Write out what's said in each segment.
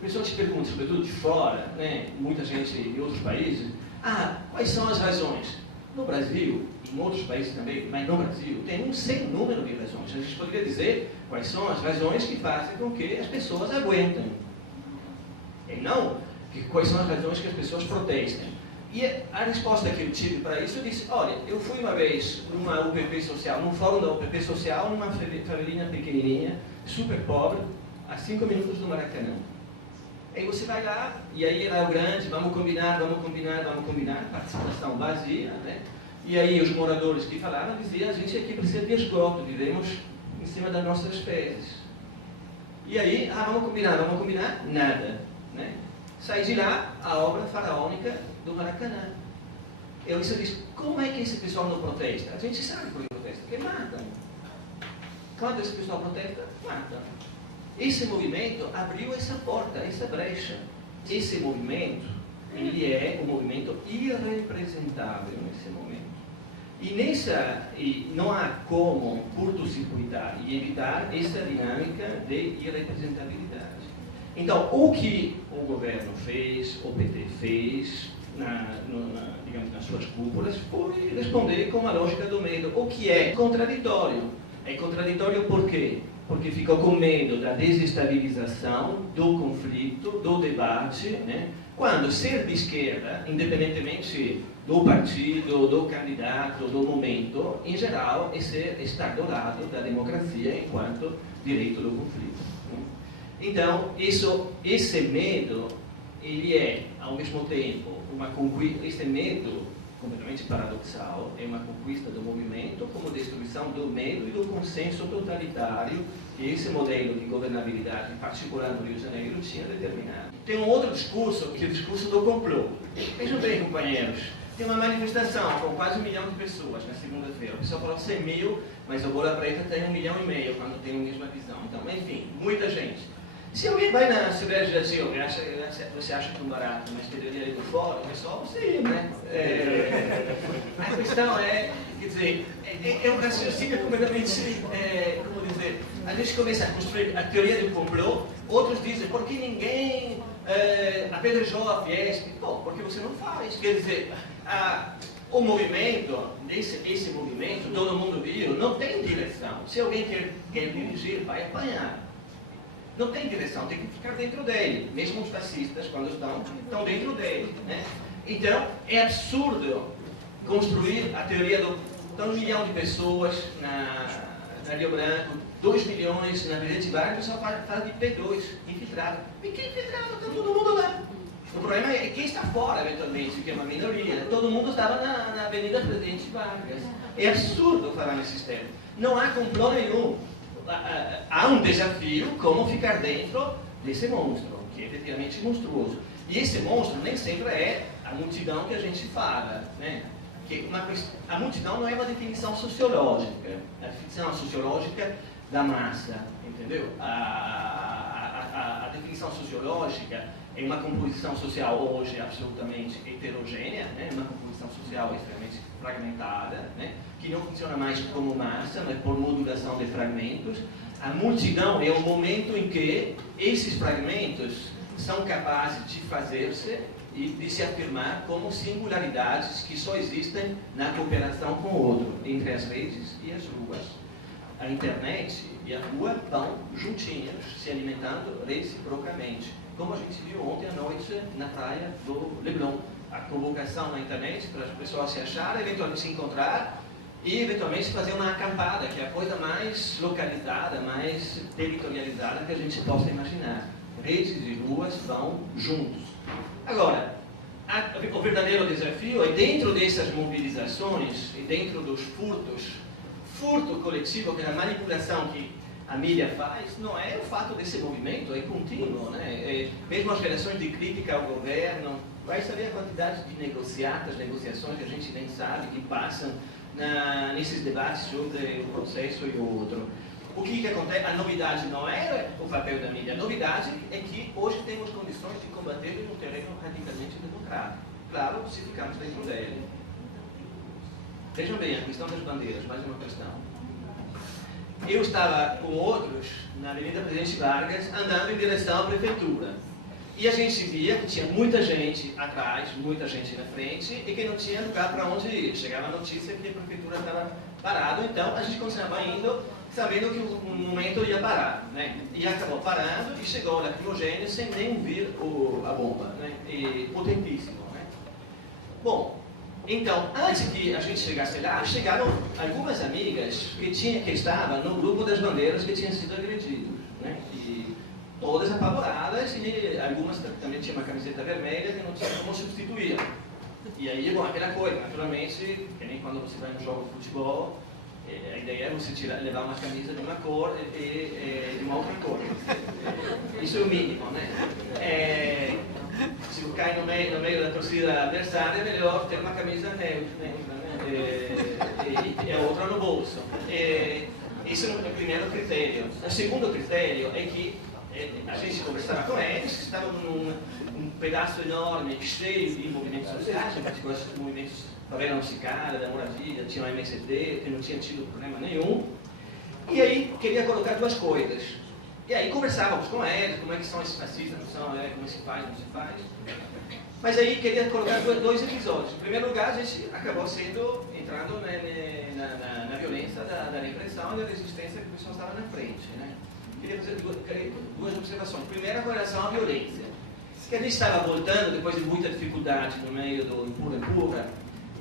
a pessoa te pergunta, sobretudo de fora, né, muita gente de outros países, quais são as razões? No Brasil, em outros países também, mas no Brasil, tem um sem número de razões. A gente poderia dizer quais são as razões que fazem com que as pessoas aguentem. E não quais são as razões que as pessoas protestem. E a resposta que eu tive para isso, eu disse, olha, eu fui uma vez numa UPP social, num fórum da UPP social, numa favelinha pequenininha, super pobre, a 5 minutos do Maracanã. Aí você vai lá, e aí era o grande, vamos combinar, participação vazia, né? E aí os moradores que falavam diziam, a gente aqui precisa de esgoto, vivemos em cima das nossas fezes. E aí, vamos combinar, nada, né? Saí de lá, a obra faraônica do Maracanã. Eu disse, como é que esse pessoal não protesta? A gente sabe por que protesta, porque matam. Quando esse pessoal protesta, matam. Esse movimento abriu essa porta, essa brecha. Esse movimento, ele é um movimento irrepresentável nesse momento. E não há como curto-circuitar e evitar essa dinâmica de irrepresentabilidade. Então, o que o governo fez, o PT fez, digamos, nas suas cúpulas, foi responder com a lógica do medo, o que é contraditório. É contraditório por quê? Porque ficou com medo da desestabilização, do conflito, do debate, né? Quando ser de esquerda, independentemente do partido, do candidato, do momento, em geral, é estar do lado da democracia enquanto direito do conflito. Né? Então, esse medo, ele é, ao mesmo tempo, uma conquista, esse medo completamente paradoxal, é uma conquista do movimento como destruição do medo e do consenso totalitário que esse modelo de governabilidade, em particular no Rio de Janeiro, tinha determinado. Tem um outro discurso, que é o discurso do complô. Vejam bem, companheiros, tem uma manifestação com quase 1 milhão de pessoas na segunda-feira. O pessoal falou 100 mil, mas o Bola Preta tem 1,5 milhão quando tem a mesma visão. Então, enfim, muita gente. Se alguém vai na Assembleia Legislativa, você acha que é um barato, mas poderia ir do fórum, é só você ir, né? A questão é, quer dizer, é um raciocínio completamente, como dizer, a gente começa a construir a teoria do complô, outros dizem, por que ninguém apedrejou a Fiesp? Bom, porque você não faz, quer dizer, o movimento, esse movimento, todo mundo viu, não tem direção. Se alguém quer dirigir, vai apanhar. Não tem direção, tem que ficar dentro dele. Mesmo os fascistas, quando estão dentro dele. Né? Então, é absurdo construir a teoria do... Então, 1 milhão de pessoas na Rio Branco, 2 milhões na Presidente Vargas, só fala de P2, infiltrado. E quem infiltrado? Está todo mundo lá. O problema é quem está fora, eventualmente, que é uma minoria. Todo mundo estava na Avenida Presidente Vargas. É absurdo falar nesses termos. Não há complô nenhum. Há um desafio como ficar dentro desse monstro, que é efetivamente monstruoso. E esse monstro nem sempre é a multidão que a gente fala. Né? A multidão não é uma definição sociológica, é a definição sociológica da massa, entendeu? A definição sociológica é uma composição social hoje absolutamente heterogênea, né? Uma composição social extremamente fragmentada, né? Que não funciona mais como massa, mas por modulação de fragmentos. A multidão é o momento em que esses fragmentos são capazes de fazer-se e de se afirmar como singularidades que só existem na cooperação com o outro, entre as redes e as ruas. A internet e a rua vão juntinhas, se alimentando reciprocamente, como a gente viu ontem à noite na praia do Leblon. A convocação na internet para as pessoas se acharem, eventualmente se encontrar e eventualmente fazer uma acampada, que é a coisa mais localizada, mais territorializada que a gente possa imaginar. Redes e ruas vão juntos. Agora, o verdadeiro desafio é dentro dessas mobilizações e dentro dos furto coletivo, que é a manipulação que a mídia faz, não é o fato desse movimento, é contínuo, né? Mesmo as reações de crítica ao governo, vai saber a quantidade de negociações que a gente nem sabe, que passam nesses debates sobre o processo e o outro. O que acontece? A novidade não é o papel da mídia, a novidade é que hoje temos condições de combater em um terreno radicalmente democrático. Claro, se ficarmos dentro dele. Vejam bem, a questão das bandeiras, mais uma questão. Eu estava com outros na Avenida Presidente Vargas, andando em direção à prefeitura. E a gente via que tinha muita gente atrás, muita gente na frente, e que não tinha lugar para onde ir. Chegava a notícia que a prefeitura estava parada, então a gente continuava indo, sabendo que o momento ia parar, né? E acabou parando e chegou o lacrimogênio sem nem vir a bomba, né? E potentíssimo, né? Bom, então, antes que a gente chegasse lá, chegaram algumas amigas que estavam no grupo das bandeiras que tinham sido agredidos, né? E todas apavoradas, e algumas também tinham uma camiseta vermelha que não tinha como substituir. E aí, bom, aquela coisa, naturalmente, que nem quando você vai no jogo de futebol, a ideia é você levar uma camisa de uma cor e de uma outra cor. Isso é o mínimo, né? Se cai no meio da torcida adversária, é melhor ter uma camisa neutra, né? E a outra no bolso. Esse é o primeiro critério. O segundo critério é que a gente conversava com eles, que estavam num pedaço enorme, cheio de movimentos sociais, em particular esses movimentos da Vera Nucicada, da moradia, tinha o MST, que não tinha tido problema nenhum. E aí queria colocar duas coisas. E aí conversávamos com eles, como é que são esses fascistas, não são, como se faz, não se faz. Mas aí queria colocar dois episódios. Em primeiro lugar, a gente acabou entrando na violência da repressão e da resistência que o pessoal estava na frente, né? Queria fazer duas observações. Primeira, com relação à violência. Que a gente estava voltando depois de muita dificuldade no meio do empurra-empurra,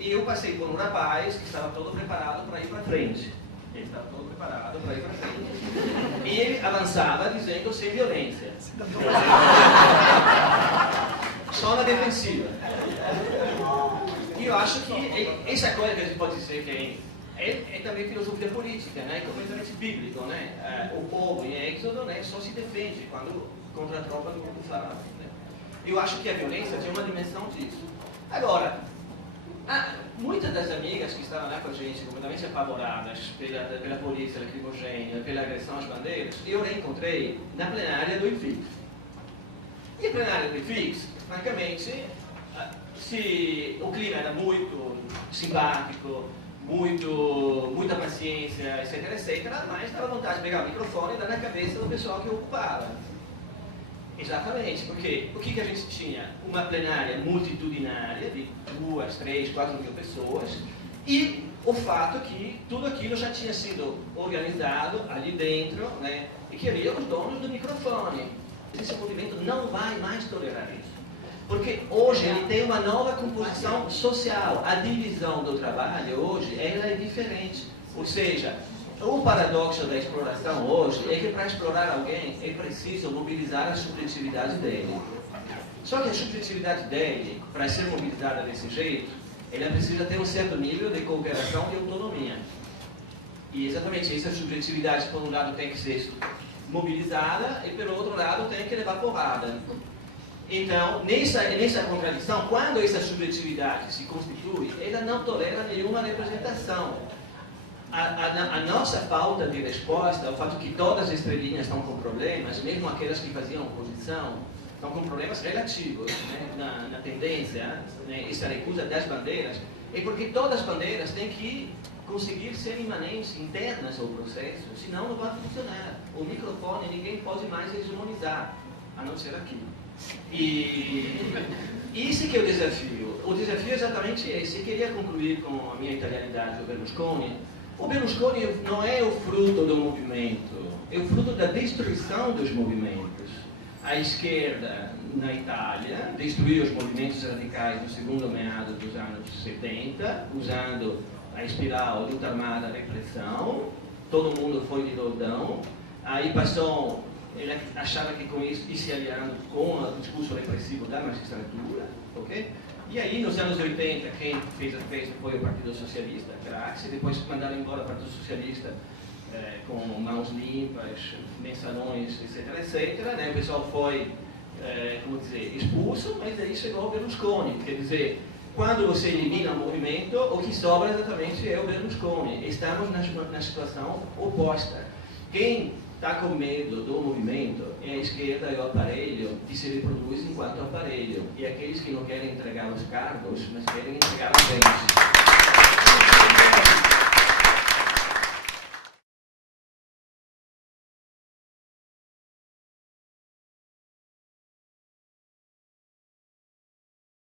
e eu passei por um rapaz que estava todo preparado para ir para frente. Ele estava todo preparado para ir para frente. E ele avançava dizendo sem violência. Só na defensiva. E eu acho que essa coisa que a gente pode dizer que é também filosofia política, né? É completamente bíblico, né? O povo em Éxodo, né, só se defende contra a tropa do faraó. Né? Eu acho que a violência tem uma dimensão disso. Agora, muitas das amigas que estavam lá com a gente, completamente apavoradas pela polícia lacrimogênea, pela agressão às bandeiras, eu reencontrei na plenária do IFIX. E a plenária do IFIX, francamente, o clima era muito simpático, muita paciência, etc., mas dava vontade de pegar o microfone e dar na cabeça do pessoal que ocupava. Exatamente, porque o que a gente tinha? Uma plenária multitudinária de 2, 3, 4 mil pessoas, e o fato que tudo aquilo já tinha sido organizado ali dentro, né, e que havia os donos do microfone. Esse movimento não vai mais tolerar isso. Porque hoje ele tem uma nova composição social. A divisão do trabalho hoje ela é diferente. Ou seja, o paradoxo da exploração hoje é que para explorar alguém é preciso mobilizar a subjetividade dele. Só que a subjetividade dele, para ser mobilizada desse jeito, ela precisa ter um certo nível de cooperação e autonomia. E exatamente essa subjetividade, por um lado, tem que ser mobilizada e, pelo outro lado, tem que levar porrada. Então, nessa contradição, quando essa subjetividade se constitui, ela não tolera nenhuma representação. A nossa falta de resposta, o fato que todas as estrelinhas estão com problemas, mesmo aquelas que faziam oposição, estão com problemas relativos, né, na tendência, né, essa recusa das bandeiras, é porque todas as bandeiras têm que conseguir ser imanentes, internas ao processo, senão não vai funcionar. O microfone ninguém pode mais hegemonizar, a não ser aqui. E esse que é o desafio. O desafio é exatamente esse. Eu queria concluir com a minha italianidade do Berlusconi. O Berlusconi não é o fruto do movimento, é o fruto da destruição dos movimentos. A esquerda na Itália destruiu os movimentos radicais no segundo meado dos anos 70, usando a espiral luta armada, repressão. Todo mundo foi de lourdão. Aí passou. Ele achava que com isso ia se aliando com o discurso repressivo da magistratura, ok? E aí, nos anos 80, quem fez a festa foi o Partido Socialista, Craxi, depois mandaram embora o Partido Socialista com mãos limpas, mensalões, etc., né? O pessoal foi, expulso, mas aí chegou o Berlusconi, quer dizer, quando você elimina o movimento, o que sobra exatamente é o Berlusconi. Estamos na situação oposta. Quem está com medo do movimento é a esquerda e o aparelho que se reproduz enquanto aparelho. E aqueles que não querem entregar os cargos, mas querem entregar a gente.